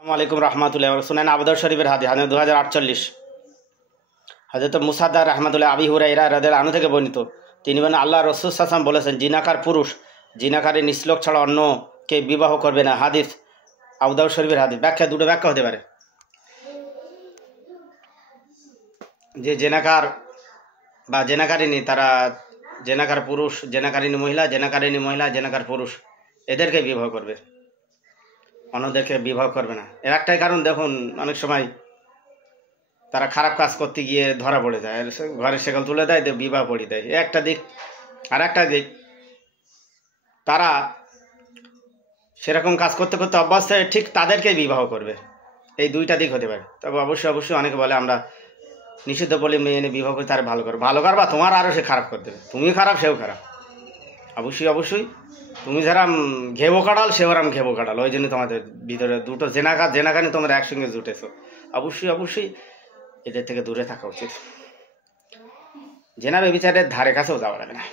আসসালামু আলাইকুম রহমতুল্লাহ। শুনেন আবুদাউদ শরীফের হাদিস 2048 হযরত মুসাদ্দার রহমতুল্লাহ আবি হুরায়রা রাদিয়াল্লাহু আনহু থেকে বর্ণিত। তিনি বলেন, আল্লাহ রাসূল সাল্লাল্লাহু আলাইহি ওয়াসাল্লাম বলেছেন, জিনাকার পুরুষ জিনাকারী নিশ্লোক ছাড়া অন্যকে বিবাহ করবে না। হাদিস আবুদাউদ শরীফের হাদিস। দুটো ব্যাখ্যা হতে পারে যে জেনাকার বা জেনাকারিনী, তারা জেনাকার পুরুষ, জেনাকারিনী মহিলা, জেনাকার পুরুষ, এদেরকে বিবাহ করবে, অন্যদেরকে বিবাহ করবে না। এর একটাই কারণ, দেখুন অনেক সময় তারা খারাপ কাজ করতে গিয়ে ধরা পড়ে যায়, ঘরের সেকল তুলে দেয়, বিবাহ পড়িয়ে দেয়। একটা দিক। আর একটা দিক, তারা সেরকম কাজ করতে করতে অভ্যস্ত, ঠিক তাদেরকেই বিবাহ করবে। এই দুইটা দিক হতে পারে। তবে অবশ্যই অনেকে বলে আমরা নিষিদ্ধ বলে মেয়ে এনে বিবাহ করে তার ভালো করবা, তোমার আরও সে খারাপ করে দেবে, তুমিও খারাপ সেও খারাপ। অবশ্যই তুমি যেরাম ঘেবো কাটাল সেও রাম ঘেবো কাটাল, ওই জন্য তোমাদের ভিতরে দুটো জেনাকানি তোমরা একসঙ্গে জুটেছো। অবশ্যই এদের থেকে দূরে থাকা উচিত। জেনা বেবিচারের ধারে কাছেও যাওয়া লাগে না।